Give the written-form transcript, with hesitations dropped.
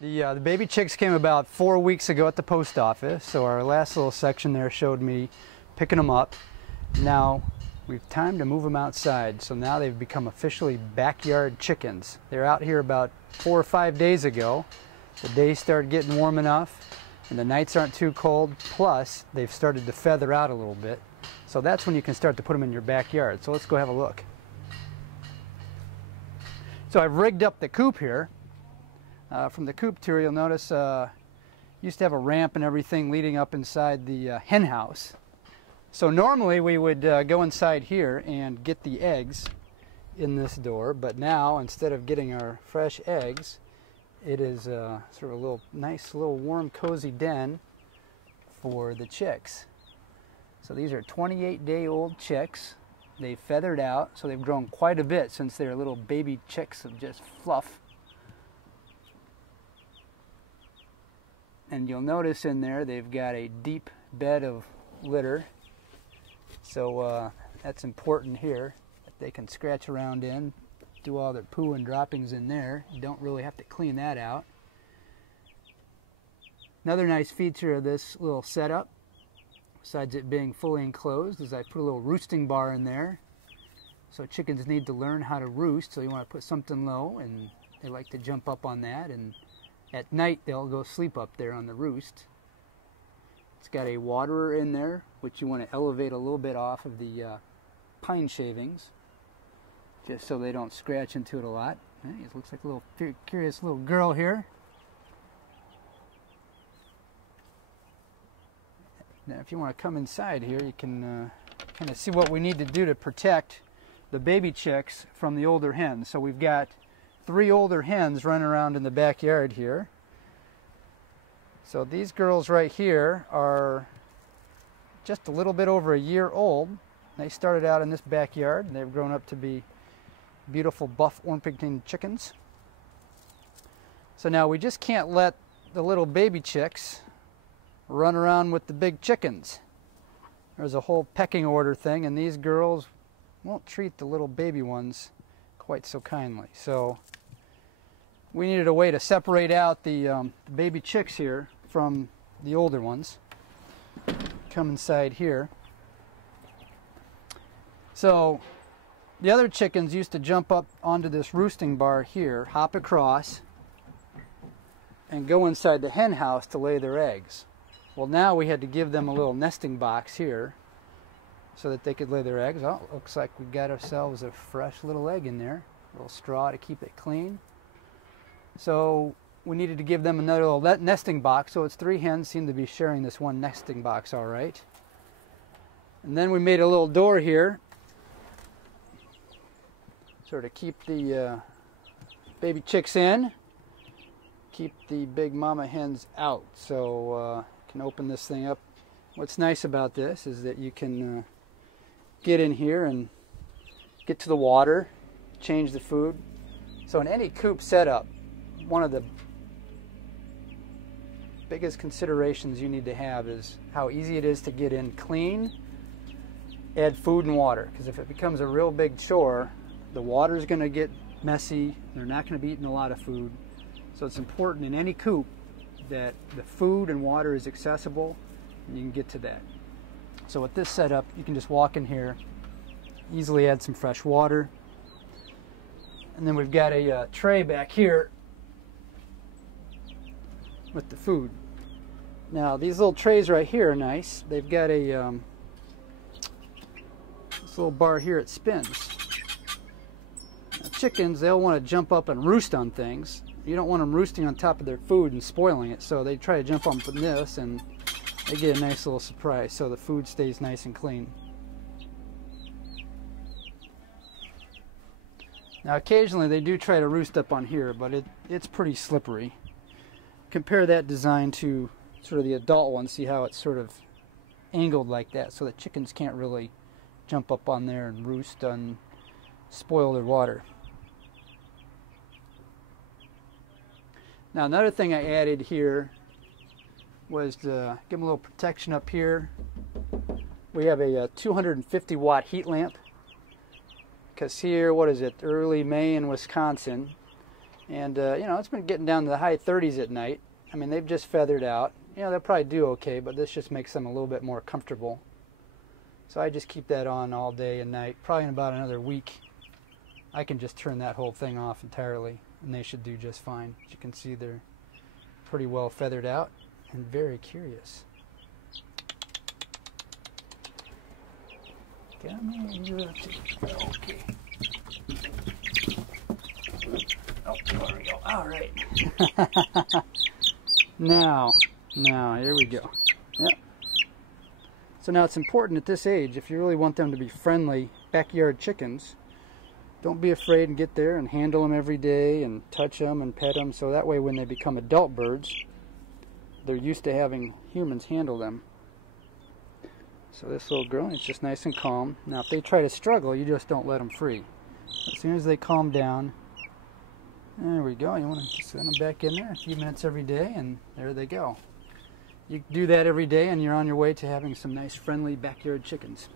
The baby chicks came about 4 weeks ago at the post office, so our last little section there showed me picking them up. Now we've time to move them outside, so now they've become officially backyard chickens. They're out here about 4 or 5 days ago. The days started getting warm enough and the nights aren't too cold, plus they've started to feather out a little bit. So that's when you can start to put them in your backyard. So let's go have a look. So I've rigged up the coop here. From the coop tour, you'll notice used to have a ramp and everything leading up inside the hen house. So normally we would go inside here and get the eggs in this door, but now instead of getting our fresh eggs, it is sort of a little nice little warm cozy den for the chicks. So these are 28-day-old chicks. They've feathered out, so they've grown quite a bit since they're little baby chicks of just fluff. And you'll notice in there they've got a deep bed of litter. So that's important here, that they can scratch around in, do all their poo and droppings in there. You don't really have to clean that out. Another nice feature of this little setup, besides it being fully enclosed, is I put a little roosting bar in there. So chickens need to learn how to roost, so you want to put something low, and they like to jump up on that, and at night they'll go sleep up there on the roost. It's got a waterer in there, which you want to elevate a little bit off of the pine shavings, just so they don't scratch into it a lot. It looks like a little curious little girl here. Now if you want to come inside here, you can kind of see what we need to do to protect the baby chicks from the older hens. So we've got 3 older hens running around in the backyard here. So these girls right here are just a little bit over a year old. They started out in this backyard and they've grown up to be beautiful buff Orpington chickens. So now we just can't let the little baby chicks run around with the big chickens. There's a whole pecking order thing, and these girls won't treat the little baby ones quite so kindly. So we needed a way to separate out the baby chicks here from the older ones. Come inside here. So the other chickens used to jump up onto this roosting bar here, hop across, and go inside the hen house to lay their eggs. Well, now we had to give them a little nesting box here so that they could lay their eggs. Oh, looks like we got ourselves a fresh little egg in there. A little straw to keep it clean. So we needed to give them another little nesting box, so it's 3 hens seem to be sharing this one nesting box all right. And then we made a little door here, sort of keep the baby chicks in, keep the big mama hens out. So can open this thing up. What's nice about this is that you can get in here and get to the water, change the food. So in any coop setup, one of the biggest considerations you need to have is how easy it is to get in clean, add food and water. Because if it becomes a real big chore, the water is going to get messy, they're not going to be eating a lot of food. So it's important in any coop that the food and water is accessible and you can get to that. So with this setup, you can just walk in here, easily add some fresh water, and then we've got a tray back here with the food. Now these little trays right here are nice. They've got a this little bar here, it spins. Now, chickens, they'll want to jump up and roost on things. You don't want them roosting on top of their food and spoiling it, so they try to jump on this and they get a nice little surprise, so the food stays nice and clean. Now occasionally they do try to roost up on here, but it's pretty slippery. Compare that design to sort of the adult one, see how it's sort of angled like that, so the chickens can't really jump up on there and roost and spoil their water. Now another thing I added here was to give them a little protection up here. We have a 250 watt heat lamp, because here, what is it, early May in Wisconsin, And, you know, it's been getting down to the high 30s at night. I mean, they've just feathered out. You know, they'll probably do okay, but this just makes them a little bit more comfortable. So I just keep that on all day and night. Probably in about another week, I can just turn that whole thing off entirely, and they should do just fine. As you can see, they're pretty well feathered out and very curious. Come here, okay. Oh, there we go. All right. Now, here we go. Yep. So now it's important at this age, if you really want them to be friendly backyard chickens, don't be afraid and get there and handle them every day and touch them and pet them, so that way when they become adult birds, they're used to having humans handle them. So this little girl, it's just nice and calm. Now if they try to struggle, you just don't let them free. As soon as they calm down, there we go. You want to just send them back in there a few minutes every day, and there they go. You do that every day, and you're on your way to having some nice, friendly backyard chickens.